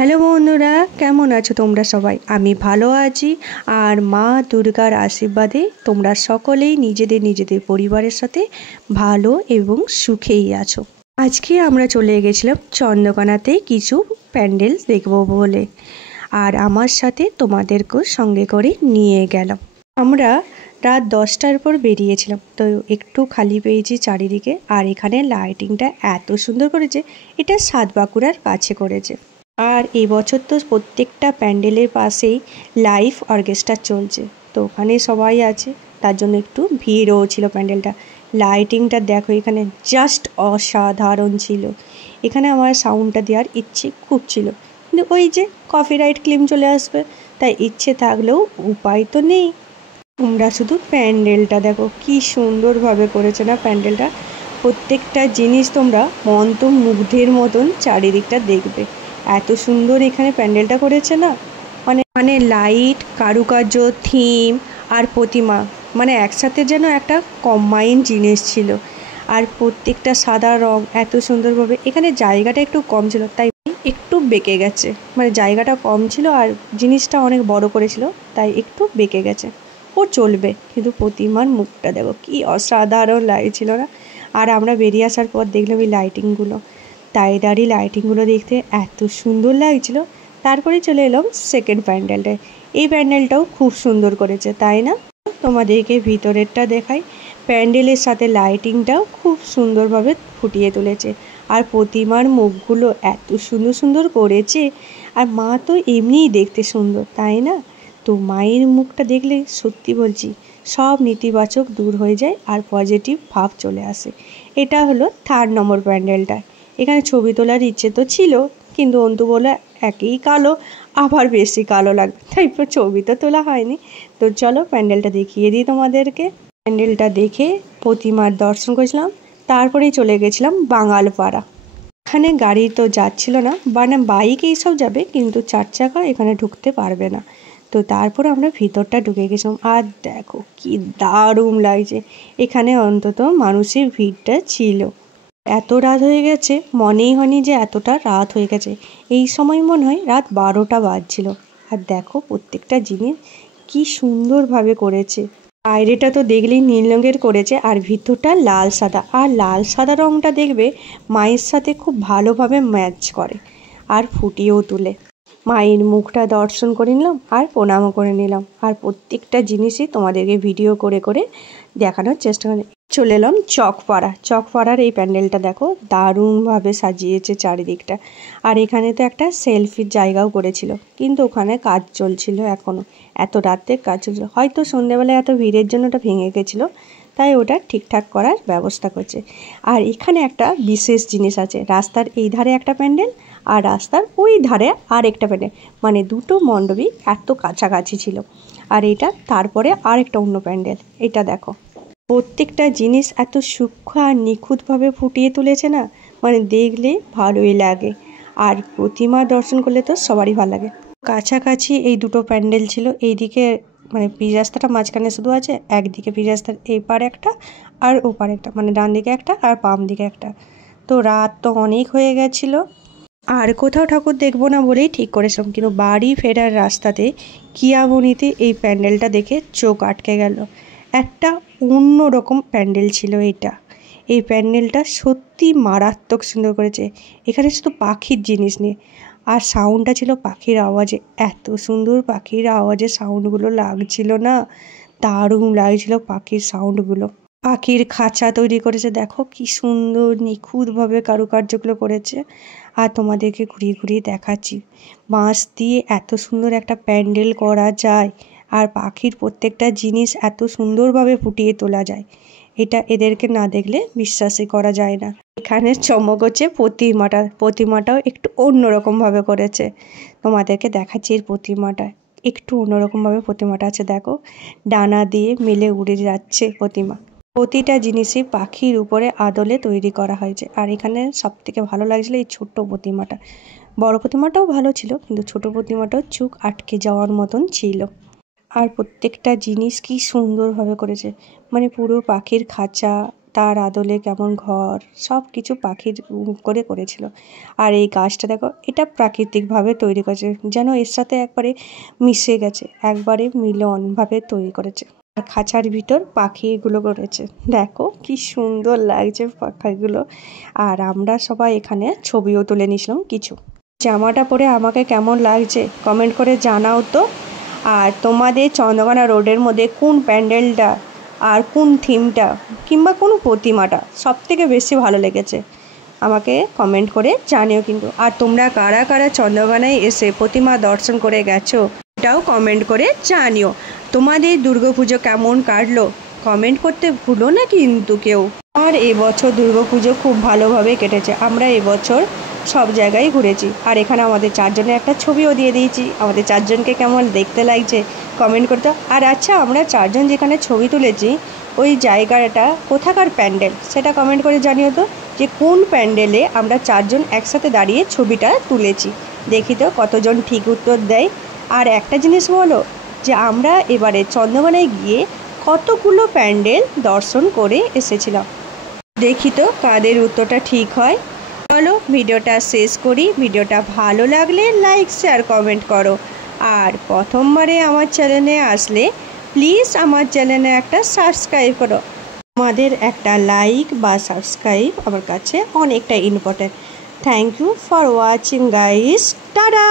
Hello বন্ধুরা, কেমন আছো তোমরা সবাই? আমি ভালো আছি। আর মা দুর্গার আশীর্বাদে তোমরা সকলেই নিজেদের পরিবারের সাথে ভালো এবং সুখেই আছো। আজকে আমরা চলে গেছিলাম চন্দ্রকোনাতে কিছু প্যান্ডেল দেখব বলে, আর আমার সাথে তোমাদেরকেও সঙ্গে করে নিয়ে গেলাম। আমরা রাত 10টার পর বেরিয়েছিলাম, তো একটু খালি পেয়েছি চারিদিকে। আর এখানে লাইটিংটা এত সুন্দর করেছে, এটা সাতবাঁকুড়ার কাছে করেছে। আর এই বছর তো প্রত্যেকটা প্যান্ডেলের পাশেই লাইভ অর্কেস্ট্রা চলছে, তো ওখানে সবাই আছে, তার জন্য একটু ভিড়ও ছিল। প্যান্ডেলটা লাইটিংটা দেখো, এখানে জাস্ট অসাধারণ ছিল। এখানে আমার সাউন্ডটা দেওয়ার ইচ্ছে খুব ছিল, কিন্তু ওই যে কপিরাইট ক্লেম চলে আসবে, তাই ইচ্ছে থাকলেও উপায় তো নেই। তোমরা শুধু প্যান্ডেলটা দেখো, কি সুন্দরভাবে করেছে না প্যান্ডেলটা। প্রত্যেকটা জিনিস তোমরা মন্ত্রমুগ্ধের মতন চারিদিকটা দেখবে, এত সুন্দর এখানে প্যান্ডেলটা করেছে না। মানে লাইট, কারুকার্য, থিম আর প্রতিমা, মানে একসাথে যেন একটা কম্বাইন জিনিস ছিল। আর প্রত্যেকটা সাদা রং এত সুন্দরভাবে। এখানে জায়গাটা একটু কম ছিল, তাই একটু বেঁকে গেছে। মানে জায়গাটা কম ছিল আর জিনিসটা অনেক বড় করেছিল, তাই একটু বেঁকে গেছে। ও চলবে, কিন্তু প্রতিমার মুখটা দেখো কি অসাধারণ লাগছিল না। আর আমরা বেরিয়ে আসার পর দেখলাম এই লাইটিংগুলো, তাই দাঁড়িয়ে লাইটিংগুলো দেখতে এত সুন্দর লাগছিল। তারপরে চলে এলাম সেকেন্ড প্যান্ডেলটায়। এই প্যান্ডেলটাও খুব সুন্দর করেছে, তাই না? তোমাদেরকে ভিতরেরটা দেখাই। প্যান্ডেলের সাথে লাইটিংটাও খুব সুন্দরভাবে ফুটিয়ে তুলেছে। আর প্রতিমার মুখগুলো এত সুন্দর সুন্দর করেছে। আর মা তো এমনিই দেখতে সুন্দর, তাই না? তো মায়ের মুখটা দেখলে সত্যি বলছি সব নেতিবাচক দূর হয়ে যায় আর পজিটিভ ভাব চলে আসে। এটা হলো 3 নম্বর প্যান্ডেলটা। এখানে ছবি তোলার ইচ্ছে তো ছিল, কিন্তু অন্তু বলে একই কালো, আবার বেশি কালো লাগবে, তাই ছবি তো তোলা হয়নি। তো চলো প্যান্ডেলটা দেখিয়ে দিই তোমাদেরকে। প্যান্ডেলটা দেখে প্রতিমার দর্শন করেছিলাম, তারপরেই চলে গেছিলাম বাঙালপাড়া। এখানে গাড়ি তো যাচ্ছিল না, মানে বাইক এইসব যাবে, কিন্তু 4 চাকা এখানে ঢুকতে পারবে না। তো তারপর আমরা ভিতরটা ঢুকে গেছিলাম। আর দেখো কি দারুণ লাগছে। এখানে অন্তত মানুষের ভিড়টা ছিল। এত রাত হয়ে গেছে মনেই হয়নি যে এতটা রাত হয়ে গেছে। এই সময় মনে হয় রাত 12টা বাজছিল। আর দেখো প্রত্যেকটা জিনিস কি সুন্দরভাবে করেছে। বাইরেটা তো দেখলেই নীল রঙের করেছে, আর ভিতরটা লাল সাদা। আর লাল সাদা রঙটা দেখবে মায়ের সাথে খুব ভালোভাবে ম্যাচ করে আর ফুটিয়েও তুলে। মায়ের মুখটা দর্শন করে নিলাম আর প্রণামও করে নিলাম। আর প্রত্যেকটা জিনিসই তোমাদেরকে ভিডিও করে করে দেখানোর চেষ্টা করি। চলে এলাম চকপাড়ার এই প্যান্ডেলটা দেখো, দারুণভাবে সাজিয়েছে চারিদিকটা। আর এখানে তো একটা সেলফির জায়গাও করেছিল, কিন্তু ওখানে কাজ চলছিল এখনও। এত রাতে কাজ চলছিল, হয়তো সন্ধ্যেবেলায় এত ভিড়ের জন্য ওটা ভেঙে গেছিলো, তাই ওটা ঠিকঠাক করার ব্যবস্থা করছে। আর এখানে একটা বিশেষ জিনিস আছে, রাস্তার এই ধারে একটা প্যান্ডেল আর রাস্তার ওই ধারে আর একটা প্যান্ডেল, মানে দুটো মণ্ডপই এত কাছাকাছি ছিল। আর এটা তারপরে আর একটা অন্য প্যান্ডেল। এটা দেখো প্রত্যেকটা জিনিস এত সূক্ষ্ম আর নিখুঁতভাবে ফুটিয়ে তুলেছে না, মানে দেখলে ভালোই লাগে। আর প্রতিমা দর্শন করলে তো সবারই ভালো লাগে। কাছাকাছি এই দুটো প্যান্ডেল ছিল। এইদিকে মানে পিচ রাস্তাটা মাঝখানে শুধু আছে, একদিকে পিচ রাস্তার এই পারে একটা আর ও পারে একটা, মানে ডান দিকে একটা আর বাম দিকে একটা। তো রাত তো অনেক হয়ে গেছিলো, আর কোথাও ঠাকুর দেখবো না বলেই ঠিক করেছিলাম। কিন্তু বাড়ি ফেরার রাস্তাতে কিয়াবনিতে এই প্যান্ডেলটা দেখে চোখ আটকে গেল। একটা অন্য রকম প্যান্ডেল ছিল এটা। এই প্যান্ডেলটা সত্যি মারাত্মক সুন্দর করেছে। এখানে শুধু পাখির জিনিস নেই, আর সাউন্ডটা ছিল পাখির আওয়াজে। এত সুন্দর পাখির আওয়াজে সাউন্ডগুলো লাগছিল না, দারুণ লাগছিল পাখির সাউন্ডগুলো। পাখির খাঁচা তৈরি করেছে, দেখো কি সুন্দর নিখুঁতভাবে কারুকার্যগুলো করেছে। আর তোমাদেরকে ঘুরিয়ে ঘুরিয়ে দেখাচ্ছি, বাঁশ দিয়ে এত সুন্দর একটা প্যান্ডেল করা যায়, আর পাখির প্রত্যেকটা জিনিস এত সুন্দরভাবে ফুটিয়ে তোলা যায়, এটা এদেরকে না দেখলে বিশ্বাসই করা যায় না। এখানে চমক হচ্ছে প্রতিমাটাও একটু অন্যরকমভাবে করেছে। তোমাদেরকে দেখাচ্ছি এর প্রতিমাটা একটু অন্যরকমভাবে। প্রতিমাটা আছে দেখো, ডানা দিয়ে মেলে উড়ে যাচ্ছে প্রতিমা। প্রতিটা জিনিসই পাখির উপরে আদলে তৈরি করা হয়েছে। আর এখানে সবথেকে ভালো লাগছিল এই ছোট্ট প্রতিমাটা। বড় প্রতিমাটাও ভালো ছিল, কিন্তু ছোট প্রতিমাটাও চোখ আটকে যাওয়ার মতন ছিল। আর প্রত্যেকটা জিনিস কি সুন্দরভাবে করেছে, মানে পুরো পাখির খাঁচা, তার আদলে কেমন ঘর সব কিছু পাখির করে করেছিল। আর এই গাছটা দেখো, এটা প্রাকৃতিকভাবে তৈরি করেছে, যেন এর সাথে একবারে মিশে গেছে, একবারে মিলনভাবে তৈরি করেছে। আর খাঁচার ভিতর পাখিগুলো করেছে, দেখো কি সুন্দর লাগছে পাখিগুলো। আর আমরা সবাই এখানে ছবিও তুলে নিয়েছিলাম কিছু। জামাটা পরে আমাকে কেমন লাগছে কমেন্ট করে জানাও তো। আর তোমাদের চন্দ্রকোনা রোডের মধ্যে কোন প্যান্ডেলটা আর কোন থিমটা কিংবা কোন প্রতিমাটা সবথেকে বেশি ভালো লেগেছে আমাকে কমেন্ট করে জানিও কিন্তু। আর তোমরা কারা কারা চন্দ্রকোনায় এসে প্রতিমা দর্শন করে গেছো এটাও কমেন্ট করে জানিও। তোমাদের দুর্গাপুজো কেমন কাটলো কমেন্ট করতে ভুলো না কিন্তু কেউ। আর এবছর দুর্গাপুজো খুব ভালোভাবে কেটেছে। আমরা এবছর সব জায়গায় ঘুরেছি। আর এখানে আমাদের চারজনের একটা ছবিও দিয়ে দিয়েছি। আমাদের চারজনকে কেমন দেখতে লাগছে কমেন্ট করতে। আর আচ্ছা, আমরা চারজন যেখানে ছবি তুলেছি ওই জায়গাটা কোথাকার প্যান্ডেল সেটা কমেন্ট করে জানিও তো, যে কোন প্যান্ডেলে আমরা চারজন একসাথে দাঁড়িয়ে ছবিটা তুলেছি। দেখি তো কতজন ঠিক উত্তর দেয়। আর একটা জিনিস বলো, যে আমরা এবারে চন্দ্রকোনায় গিয়ে কতগুলো প্যান্ডেল দর্শন করে এসেছিলাম। দেখি তো কাদের উত্তরটা ঠিক হয়। চলো ভিডিওটা শেষ করি। ভিডিওটা ভালো লাগলে লাইক শেয়ার কমেন্ট করো। আর প্রথমবারে আমার চ্যানেলে আসলে প্লিজ আমার চ্যানেলে একটা সাবস্ক্রাইব করো। আমাদের একটা লাইক বা সাবস্ক্রাইব আমার কাছে অনেকটা important. Thank you for watching guys. Tata.